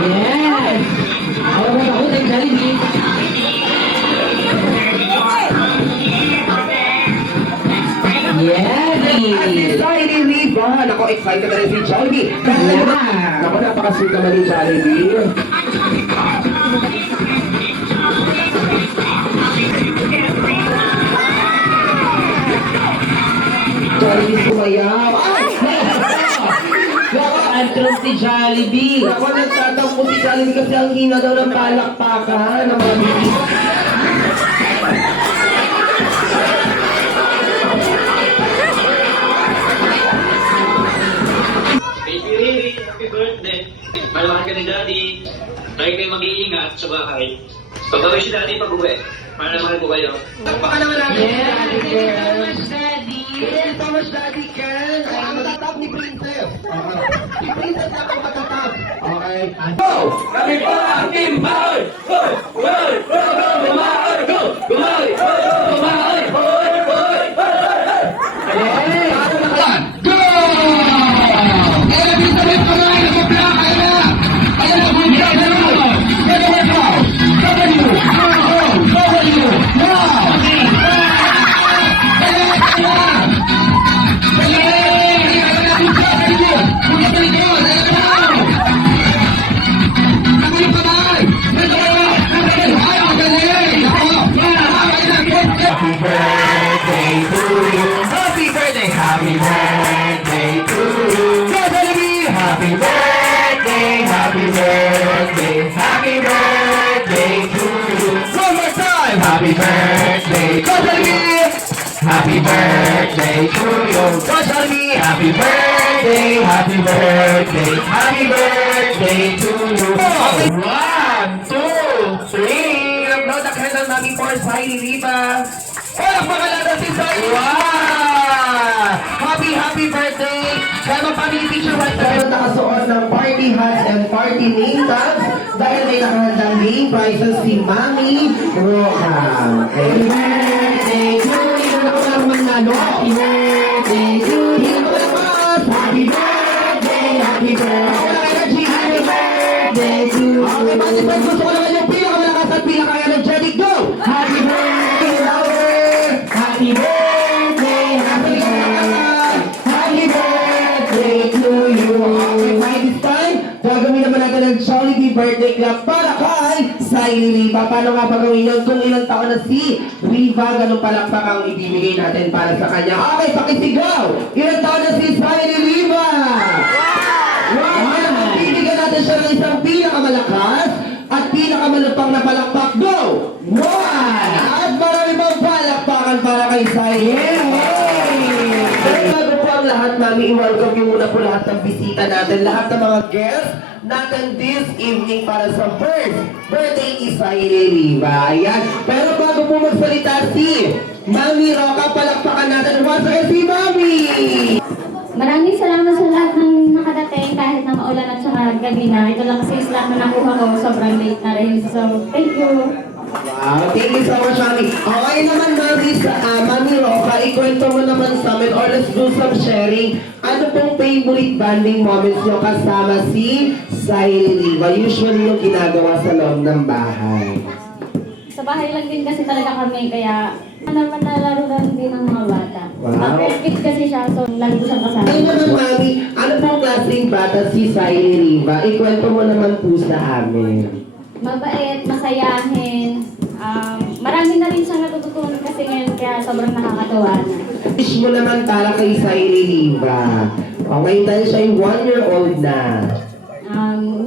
Yes! Alam mo ako, nag-Jollibee. Yes! Society Riva! Nako, excited na rin si Jollibee. Yeah! Nako, napakasweet naman ni Jollibee. Jollibee sumayaw. Ay! Antros si Jollibee. Nako, nagtatampo si Jollibee kasi ang hina daw ng palakpakan ng mga bibig. Baby Riri, happy birthday. Malaman ka ni Daddy. Lagi kayo mag-iingat sa bahay. Pagbawi si Daddy pag-uwi. Para naman po kayo. Baka naman natin. Yes! Thank you so much, Daddy! Thank you so much, Daddy Ken. Ang matatap ni Princess. Si Princess na ang matatap. Okay. Go! Kami po ang Team Mahoy! Go! Mahoy! Go! Go! Mahoy! Go! Mahoy! Go! Go! Mahoy! Hoy! Hoy! Hoy! Go! Happy birthday to you. Happy birthday. Happy birthday to you. Go Jollibee. Happy birthday. Happy birthday. Happy birthday to you. One more time. Happy birthday. Go Jollibee. Happy birthday to you. Go Jollibee. Happy birthday. Happy birthday. Happy birthday to you. One, two, three. Upload ang kanilang namin for Society Riva. Walang pangalala si Society. Wow! Happy birthday! Kaya mag-family picture right now. Nakasuot ng party hats and party name tags dahil may nakahandang game prizes si Mami Roca. Happy birthday to you! Ako lang manalo. Happy birthday to you! Happy birthday! Happy birthday! Ako lang energy. Happy birthday to you! Okay, Mami Friends, gusto ko naman yung pinakamalakas at pinaka-energetic. Go! Happy birthday! Happy birthday! Happy birthday! Happy birthday to you! Okay, by this time, gagawin naman natin ang Jollibee Birthday Club para kay Society Riva. Paano nga pagawin yun? Kung ilang taon na si Riva, ganun palakpak ang ibibigay natin para sa kanya. Okay, pakisigaw! Ilang taon na si Society Riva? Wow! Bibigyan natin siya ng isang pinakamalakas at pinakamalupang na palakpak. Go! One! At marami pang palakpakan para kay Society. Pero bago po ang lahat, Mami, i-welcome niyo muna po lahat ng bisita natin, lahat ng mga guests natin this evening para sa first birthday ni Society Riva. Ayan. Pero bago po magsalita si Mami Roca, palakpakan natin once again si Mami! Maraming salamat sa lahat ng nakadating kahit na maulan at saka gabi na. Ito lang kasi slot na nakuha ko, sobrang late na rin. So, thank you. Wow, thank you so much, Mami. Okay naman, Mami, Mami Roca, ikwento mo naman sa amin or let's do some sharing. Ano pong favorite bonding moments nyo kasama si Society Riva? Usually yung ginagawa sa loob ng bahay. Sa bahay lang din kasi talaga kami, kaya naman nalaro lang din ng mga bata. Wow. Perfect kasi siya, so lagi ko siyang kasama. Ayun naman, Mami, ano pong klaseng bata si Society Riva? Ikwento mo naman po sa amin. Mabait, masayahin. Marami na rin siyang natututunan kasi ngayon, kaya sobrang nakakatuwa na. Wish mo naman para kay Society Riva. Okay, dahil siya yung 1-year-old na.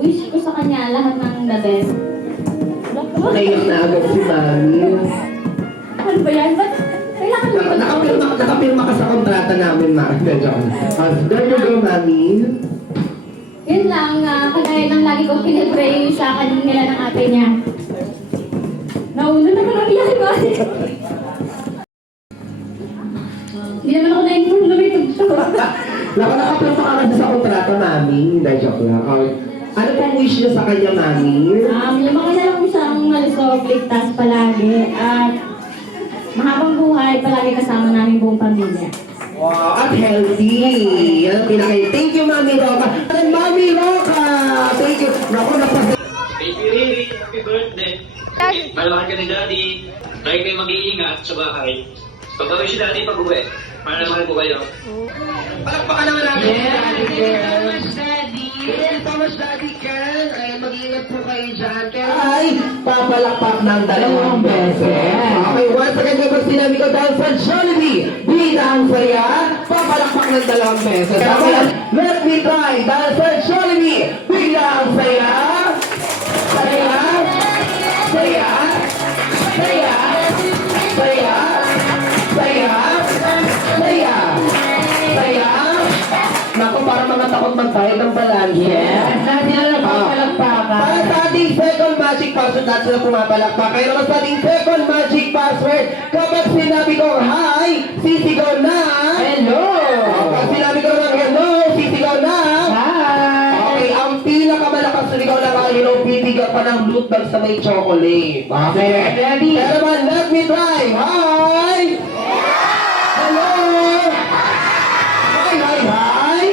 Wish ko sa kanya lahat ng the best. Ngayon na agad si Mami. Ano ba yan? Ba't kailangan mo ba? Nakapirma ka sa kontrata namin, Mami. There you go, Mami. Yun lang, kagaya ng lagi kong pinipray sa akin nila ng ate niya. Nauna naman ang iyakin ko. Hindi naman ako na-inform na may pag-show. Nakapirma ka agad sa kontrata, Mami. Hindi, joke lang. Ano pong wish niyo sa kanya, Mami? Lumaki na lang siyang malusog, ligtas palagi. At mahabang buhay, palagi kasama namin buong pamilya. Wow, at healthy. Yan ang pinaka. Thank you, Mami Roca. And Mami Roca! Thank you. Naku, Baby Riri, happy birthday. Malaman ka ni Daddy. Lagi kayo mag-iingat sa bahay. Pagbawi si Daddy pag-uwi. Para naman po kayo. Palakpakan naman natin. Yes, thank you so much, Daddy. Thank you so much, Daddy Ken. Ay, mag-iingat po kayo dyan. Ay, papalakpak ng dalawang beses. Okay, once again, kapag sinabi ko dahil sa Jollibee, bida ang saya, papalakpak ng dalawang beses. Okay, let me try. Dahil sa Jollibee, bida ang saya. Saya. Saya. Saya. Saya. Saya. Saya. Saya. Naku, para mga takot magbayad ng balance. Yes, Daddy na lang palakpakan. Para sa ating second magic password, dahil sila pumapalakpak. Kaya naman sa ating second magic password, kapag sinabi ko hi, sisigaw na. Hello! Kapag sinabi ko ng hello, sisigaw na. Hi! Okay, ang pinakamalakas sinigaw na hello, bibigyan pa ng loot bag sa may chocolate. Okay. Daddy! Kaya naman, let me try. Hi! Hello! Hi, hi, hi!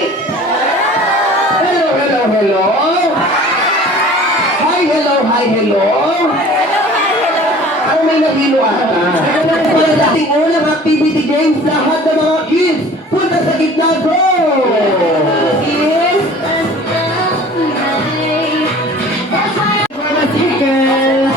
Hello, hello, hello! Hi, hello, hi, hello! Ano may nahilo ata? Para sa ating unang activity games, lahat ng mga kids, punta sa gitna, go! Kids! Mama Chicken!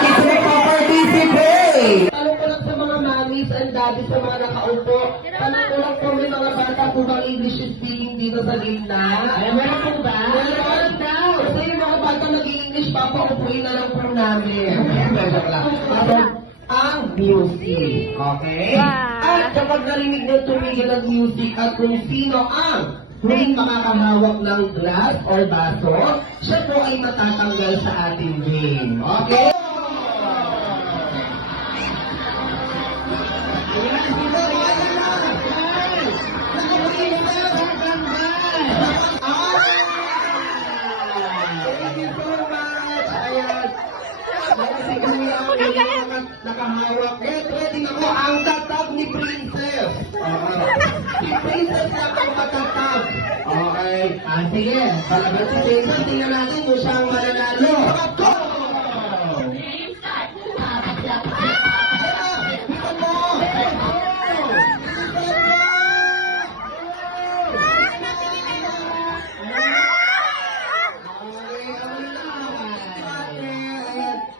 Kids na pa-participate! Tanong ko lang sa mga mommies and daddies sa mga nakaupo. Tanong ko lang po, may mga bata po bang English speaking dito sa gitna? Ay, meron po ba? Meron daw! Kasi yung mga bata nag-i-English, papaupuin na lang po namin. Joke lang. Ang music. Okay? At kapag narinig na tumigil ang music at kung sino ang huling makakahawak ng glass or baso, siya po ay matatanggal sa ating game. Okay? Thank you so much. Ayan. Si Kuya ang nakahawak. Ready na ko ang tatag ni Princess. Si Princess na ang matatag. Okay. Sige. Palabas si Princess. Tingnan natin kung siya ang mananalo. Go!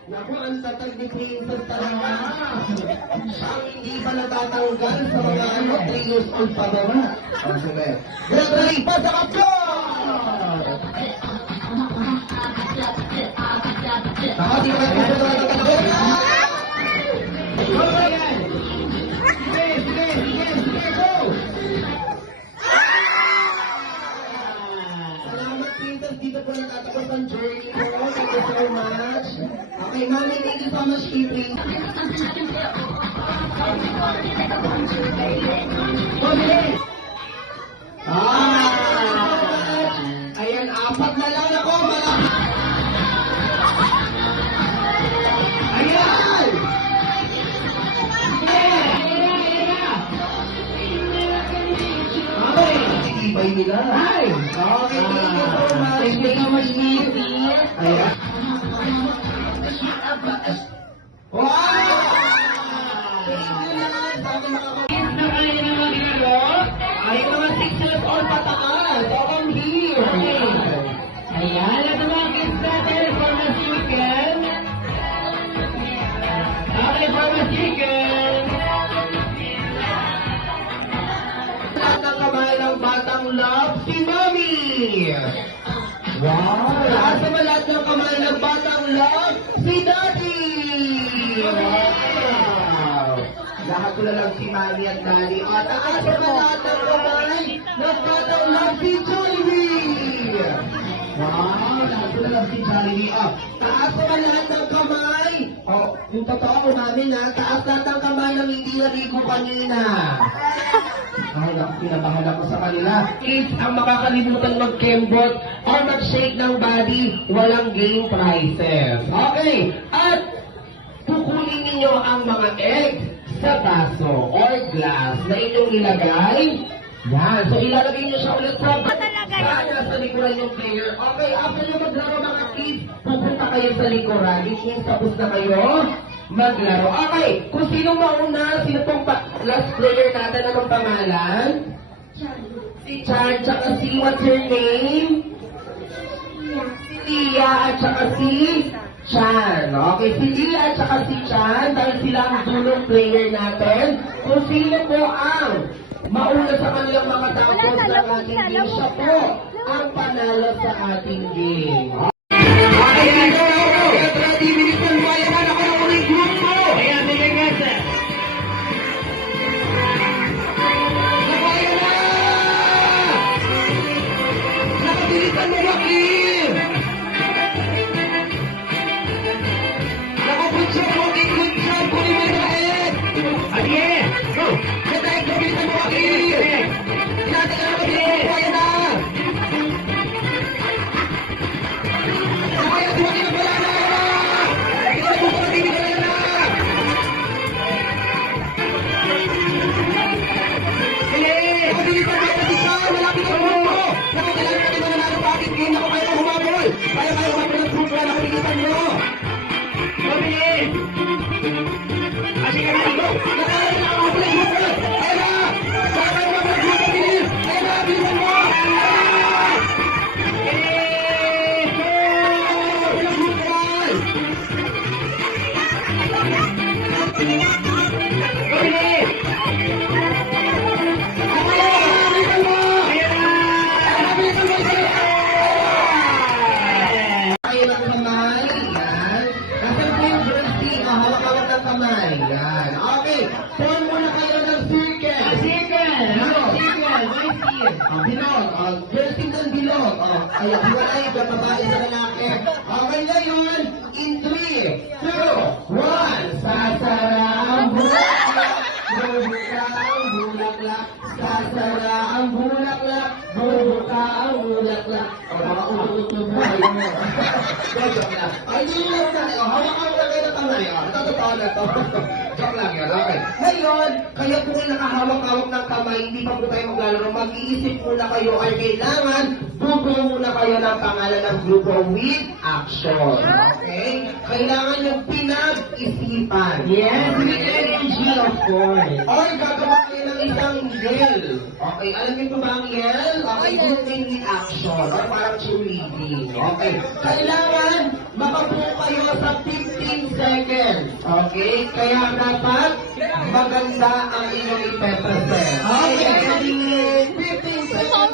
Naku, ang tatag ni Princess talaga. Siya ang hindi pa natatanggal sa mga 3 years old pa ba? Sige. Get ready, pasok up go! Ako, di ba ito talaga? Go again! Sige, go! Salamat, Princess. Dito po natatapos ang journey ko. Thank you so much. Okay, Mami, thank you so much, Princess. Ayan, 4 na lang ako. Ayan! Okay, itibay nila. Okay, thank you so much. Thank you so much, Missy. Ayan. Wow! Kids na kayo na maglaro? Ay, mga 6 years old pataas. I'm here. Ayan, at ang mga kids natin, Mama Chicken. Okay, Mama Chicken. Lahat ng kamay ng batang love, si Mami. Wow! Lahat naman lahat ng kamay ng batang love, si Daddy. Wow! Lahat ko na lang si Mami at Daddy. At taas naman lahat ng kamay ng batang love, si Jollibee. Wow! Lahat ko na lang si Jollibee. Taas naman lahat ng kamay. Yung totoo ko namin ha, taas lahat ng kamay ng hindi naligo kanina. Ay, kinabahan ako sa kanila. Kids, ang makakalimutan mag-kembot or mag-shake ng body, walang game prizes. Okay, at kukunin ninyo ang mga eggs sa baso or glass na inyong ilagay. Yan, so ilalagay nyo siya ulit sa likuran yung player. Okay, after nyo maglaro mga kids, pupunta kayo sa likuran. Which means tapos na kayo maglaro. Okay, kung sino mauna, sino pong last player natin, anong pangalan? Si Chan, tsaka si, what's your name? Si Lia, at tsaka si Chan. Okay, si Lia at tsaka si Chan, dahil sila ang dulong player natin. Kung sino po ang mauna sa kanilang makatapos ng ating game, siya po ang panalo sa ating game. Okay, get ready, bilisan mo, ayan na, nakuha ko ng grupo. Ayan, sige guys. Nakaya na! Nakabilisan mo, Joaquin! Nakaput siya, Joaquin, good job, kunin mo yung head! Sige, go. Kaya bilisan mo, Joaquin! Natin na nakabilisan mo, ayan na! Nakaya si Joaquin, wala na! Bilisan mo, Joaquin, wala na! Mabilisan mo, si Chan, malapit ang grupo! Nakakailan ka naman na sa ating game, naku, kaya ka humabol! Kaya humabol ng grupo, nakabilisan mo! Mabilis. Sige na, go. Nakakailan ka humabol ng grupo! Ayan na! Kaya humabol ng grupo, bilis! Ayan na, bilisan mo! Humabol ng grupo, ay! Mabilis. Bilisan mo! Ayan na. Bilisan mo! Kayo ng kamay, yan. Nasaan po yung jersey? Hawak-hawak ng kamay, yan. Okay, form muna kayo ng circle. Circle. Bilog. Circle. May seal. Bilog. Jersey ng bilog. Ayan, hiwalay yung babae sa lalaki. Okay, ngayon, in 3, 2, 1. Sasara ang bulaklak. Bubuka ang bulaklak. Sasara ang bulaklak. Bubuka ang bulaklak. Mga ulo-ulo mo. Joke lang. Ay, hindi lang na. Hawak-hawak lang kayo ng kamay. Ito, totoo na to. Joke lang yan. Okay. Ngayon, kaya po kayo nakahawak-hawak ng kamay, hindi pa po tayo maglalaro. Mag-iisip muna kayo ay kailangan bubuo muna kayo ng pangalan ng grupo with action. Okay? Kailangan yung pinag-isipan. Yes, with energy, of course. Or gagawa kayo ng isang yell. Okay, alam niyo po ba ang yell? Okay, group name with action. Or parang cheerleading. Okay, kailangan makabuo kayo sa 15 seconds. Okay, kaya dapat maganda ang inyong ipepresent. Okay, 15 seconds.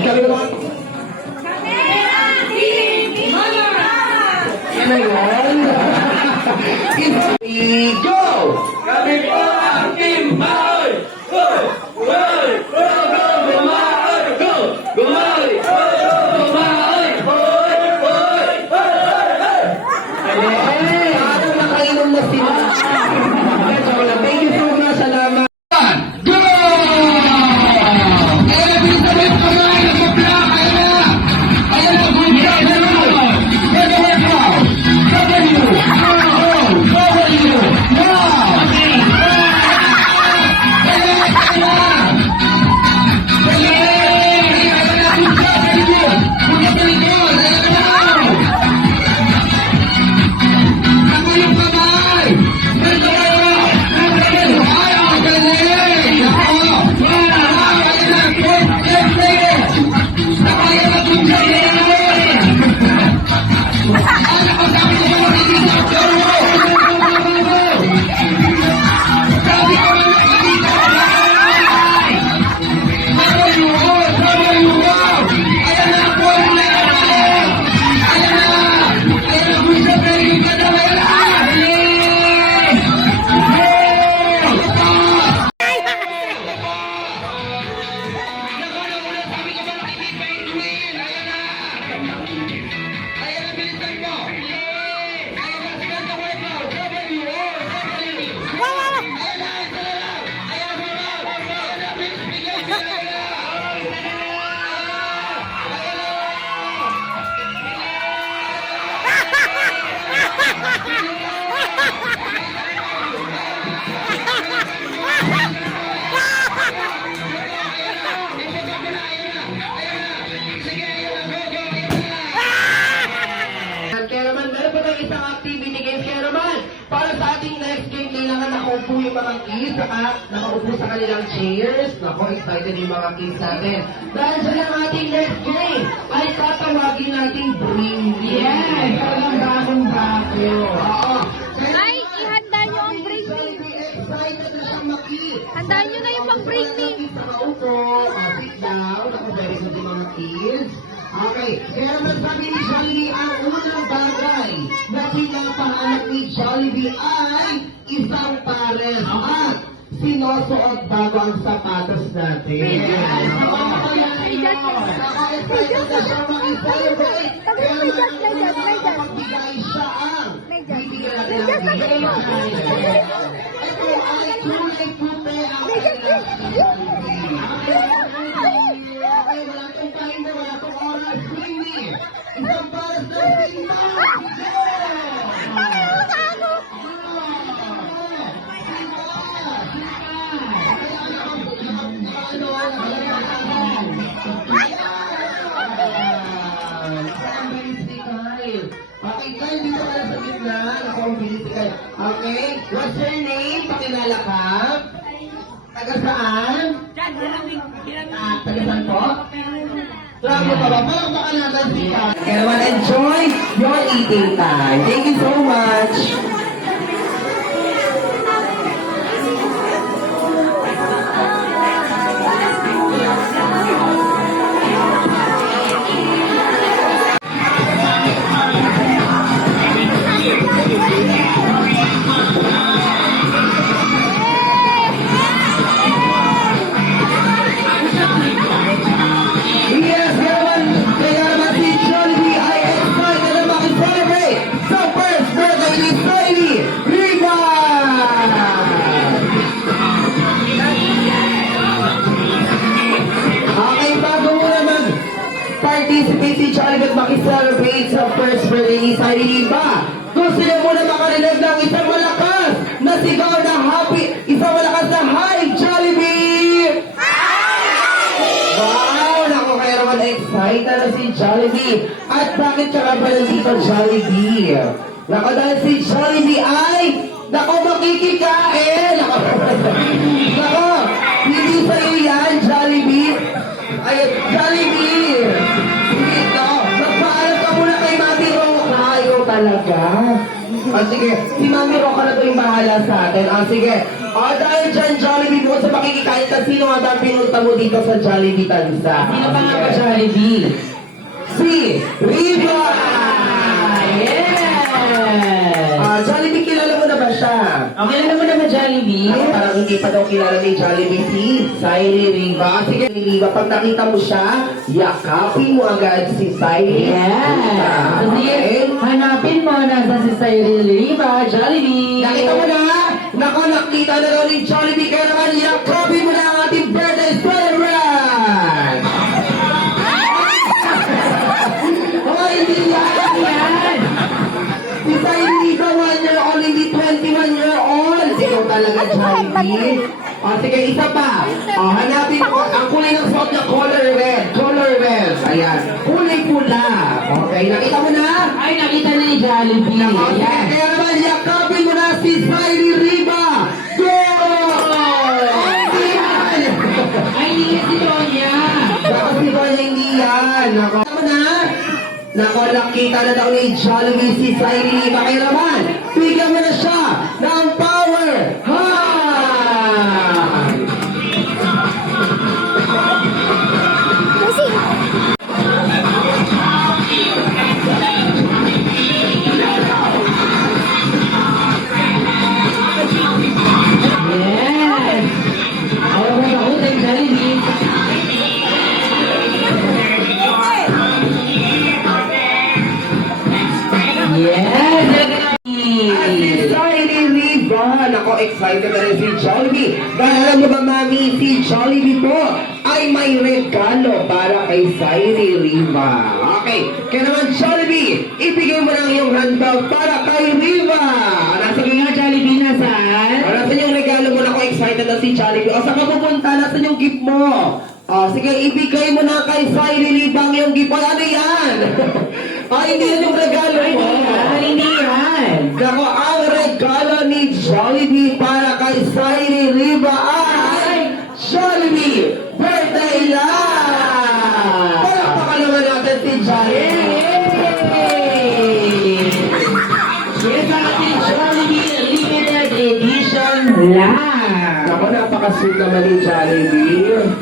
Sabi ko, yan na yun. Go! Kami po ang Team Maoy! Go! Maoy! Go! Go! Maoy! Go! Go! Maoy! Go! Go! Maoy! Hoy! Hoy! Hoy! Ay, parang nakainom na sila. Thank you so much. Salamat. Go! Kaya bilisan mo yung kamay. Nagpapla. Kaya na. Kaya na. Bulga. Kaya na. W. W. W. Now. mga kids, saka nakaupo sa kanilang chairs. Nako, excited yung mga kids natin. Dahil sa ang ating next game, ay tatawagin natin Bring Me. Yes, talagang bagong-bago. Oo. Ay, ihanda nyo ang break me. Excited na siyang makita. Handaan nyo na yung pang-break me. Sa kaupo, sit down. Ako, very good yung mga kids. Okay, kaya naman sabi ni Jollibee, ang unang bagay na pinapanganak ni Jollibee ay isang pares at sinusuot bago ang sapatos natin. Excited na siya mag-celebrate. Kaya naman ang unang makapagbigay siya ang bibigyan natin ang bigay. Ito ay kulay puti ang kanilang Jollibee. Okay, wala itong time na wala itong oras. Bring me. Isang pares na Okay, Kyle, dito ka na sa gitna. Ako ang bilis si Kyle. Okay, what's your name? Pakilala ka? Taga saan? Taga saan po? Trago pa ba? Parang baka naman si Kyle. Kaya naman, enjoy your eating time. Thank you so much. Yes, kaya naman si Jollibee ay excited na makicelebrate sa first birthday ni Jollibee Riva! Okay, bago mo na mag-participate si Jollibee at makicelebrate sa first birthday ni Jollibee Riva, gusto niya muna makarinig ng isang malakas na sigaw na happy, isang malakas na hi, Jollibee! Wow! Naku, kaya naman excited na si Jollibee. At bakit siya nga pala dito Jollibee? Naku, dahil si Jollibee ay, naku, makikikain! Naku, hindi sa'yo yan, Jollibee. Ay, Jollibee! Hindi ito. Magpaalam ka muna kay Mami Roca. Ikaw talaga. Sige, si Mami Roca na ito yung bahala sa atin. Sige. Dahil dyan, Jollibee mo sa makikikain ka, sino nga ba pinunta mo dito sa Jollibee Tansa? Sino pa nga ba, Jollibee? Si Riva! Yes! Jollibee, kilala mo na ba siya? Okay na naman naman, Jollibee. Ay, parang hindi pa daw kilala ni Jollibee si Sairi Riva. Sige, Riva, pag nakita mo siya, yakapin mo agad si Sairi Yes! So, sige, hanapin mo nasa si Cyril Riva, Jollibee. Nakita mo na? Nako, nakita na daw ni Jollibee. Kaya naman, yakapin mo na ang ating birthday celebrant! Oh, hindi yan! Si Sairi Riva, 1 year old, hindi 21 year old. Ikaw talaga, Jollibee. Sige, isa pa. Hanapin ko, ang kulay ng suot niya, color red. Color red. Ayan. Kulay pula. Okay, nakita mo na? Ay, nakita na ni Jollibee. Okay, Yes. kaya naman, yakapin mo na si Sairi Riva. Go! Hindi yan! Ay, hindi si Tonya. Nako, si Tonya, hindi yan. Nako. Nakita mo na? Nako, nakita na daw ni Jollibee si Sairi Riva. Kaya naman, bigyan mo na siya ng power. Ha! Yes! Ako ba ako ng Jollibee? Yes! Si Sairi Riva. Nako, excited na rin si Jollibee. Dahil alam mo ba, Mami, si Jollibee po ay may regalo para kay Sairi Riva. Okay, kaya naman, Jollibee, ibigay mo na ang iyong handbag para kay Riva. Sige nga, Jollibee, nasaan? Nasaan yung regalo mo? Nako, excited na si Jollibee. O, saan ka pupunta? Nasaan yung gift mo? Sige, ibigay mo na kay Sairi Riva ang iyong gift. Ay, ano yan? Hindi yan yung regalo mo. Hindi yan. Nako, ang regalo ni Jollibee para kay Sairi Yes, ang ating Jollibee Limited Edition lang. Ako, napaka-sweet naman ni Jollibee.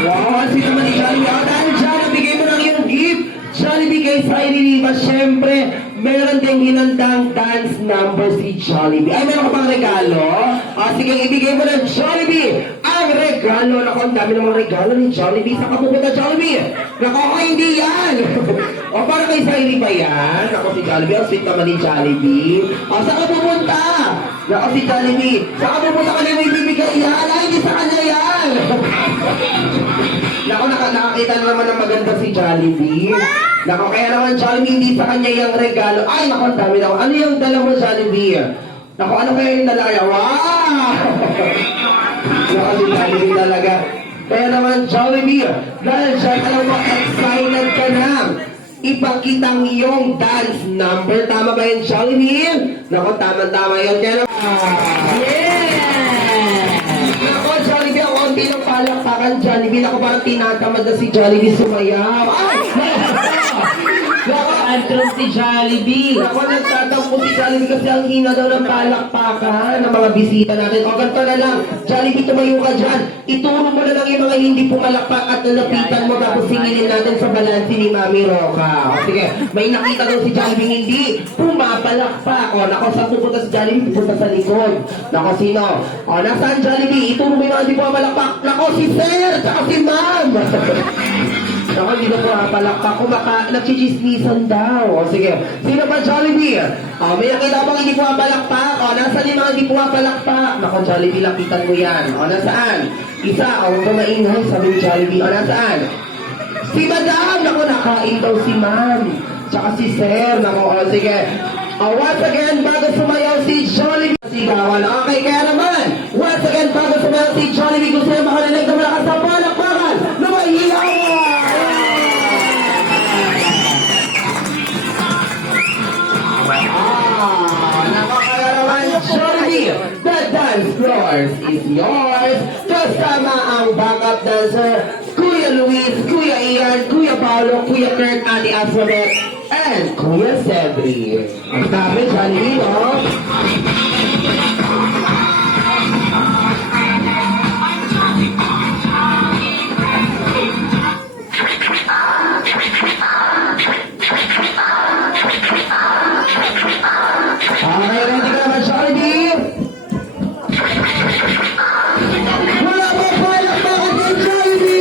Wow, sino naman ni Jollibee? Dahil dyan, bigay mo ng iyong gift. Jollibee kay Sairi Riva, syempre, meron ding hinandang dance number si Jollibee. Ay, meron ka pang regalo? Sige, ibigay mo ng Jollibee ang regalo. Naku, ang dami namang regalo ni Jollibee. Saan ka pupunta, Jollibee? Naku, hindi yan. O, para kay Sairi ba yan? Naku, si Jollibee, ang sweet naman ni Jollibee. Saan ka pupunta? Naku, si Jollibee. Saan ka pupunta ka na may bibigay yan? Ay, hindi sa kanya yan. Naku, nakakita na naman ng maganda si Jollibee. Naku, kaya naman Jollibee, hindi sa kanya yung regalo. Ay, naku, ang dami na. Ano yung dala mo, Jollibee? Naku, ano kaya yung dala kaya? Wow! Naku, si Jollibee talaga. Kaya naman, Jollibee, dahil siya, alam mo, excited ka na. Ipakita ang iyong dance number. Tama ba yun, Jollibee? Naku, tama-tama yun. Kaya naman, Ako, Jollibee, ako ang bilang palakpakan, Jollibee. Ako parang tinatamad na si Jollibee sumayaw. Ay! Ako, Antros si Jollibee. ako nagtatampo si Jollibee kasi ang hina daw ng palakpakan ng mga bisita natin. O, ganito na lang. Jollibee, tumayo ka dyan. Ituro mo na lang yung mga hindi pumalakpak at nalapitan mo tapos singilin natin sa balansi ni Mami Roca. O, sige, may nakita daw si Jollibee hindi pumapalakpak. O, nako, saan pupunta si Jollibee? Pupunta sa likod. Nako, sino? O, nasaan Jollibee? Ituro mo yung mga hindi pumapalakpak. Nako, si Sir, tsaka si Ma'am. Ako, hindi na po palakpak. Nagchichismisan daw. O, sige. Sino ba, Jollibee? O, may nakita bang hindi po palakpak? O, nasaan yung mga hindi po palakpak? Naku, Jollibee, lapitan mo yan. O, nasaan? Isa, o, huwag ka maingay, sabi ni Jollibee. O, nasaan? Si Madam! Naku, nakain daw si Ma'am. Tsaka si Sir. Naku, o, sige. O, once again, bago sumayaw si Jollibee. Sigawan. Okay, kaya naman, once again, bago sumayaw si Jollibee, gusto niya makarinig na malakas sa palakpakan. Lumahiyaw! Jollibee, the dance floors is yours. Kasama ang backup dancer, Kuya Luis, Kuya Ian, Kuya Paolo, Kuya Kurt, Ate Aswanet, and Kuya Cedric. Ang dami, Jollibee, no? Okay, ready ka ba, Jollibee? Wala mo palakpakan ng Jollibee!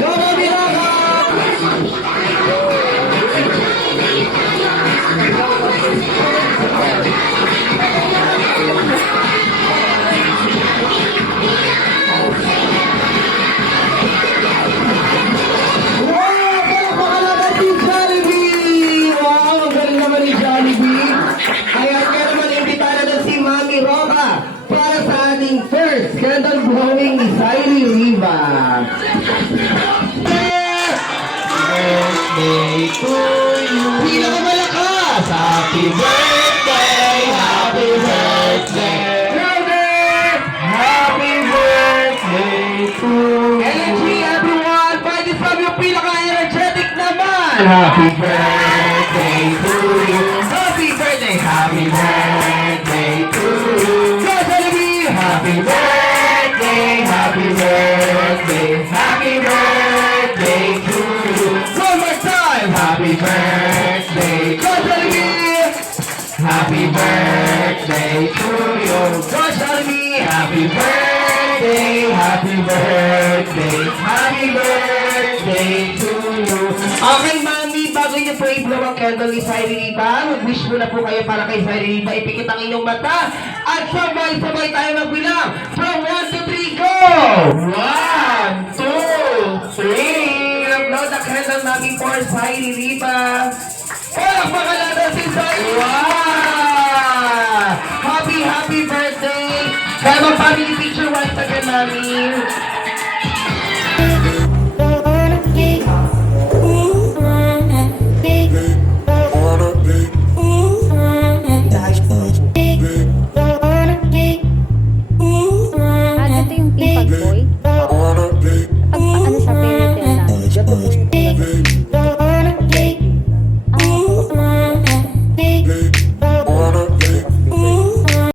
Go, Mami Roca! Wow! Palakpakan natin si Jollibee! Wow! Ang galing naman ni Jollibee! Kaya naman imbita natin si Mami Roca para sa ating first scandal blowing ni Sairi Riva. Birthday to you! Pinakamalakas! Happy birthday! Happy birthday! Louder! Happy birthday to you! Energy everyone! Pwede from yung pinaka-energetic naman! Happy birthday to you! Happy birthday! Happy birthday to you. Go Jollibee! Happy birthday, happy birthday, happy birthday to you. One more time! Happy birthday, go Jollibee! Happy birthday to you. Go Jollibee! Happy birthday, happy birthday, happy birthday to you. Okay, Mami, bago niyo po i-blow ang candle ni Sairi Riba, mag-wish muna po kayo para kay Sairi Riba. Ipikit ang inyong mata at sabay-sabay tayo magbilang. From 1 to 3, go! 1, 2, 3. Blow the candle, Mami, for Sairi Riba. Walang pakalala si Sairi. Wow! Happy birthday! Kaya mga family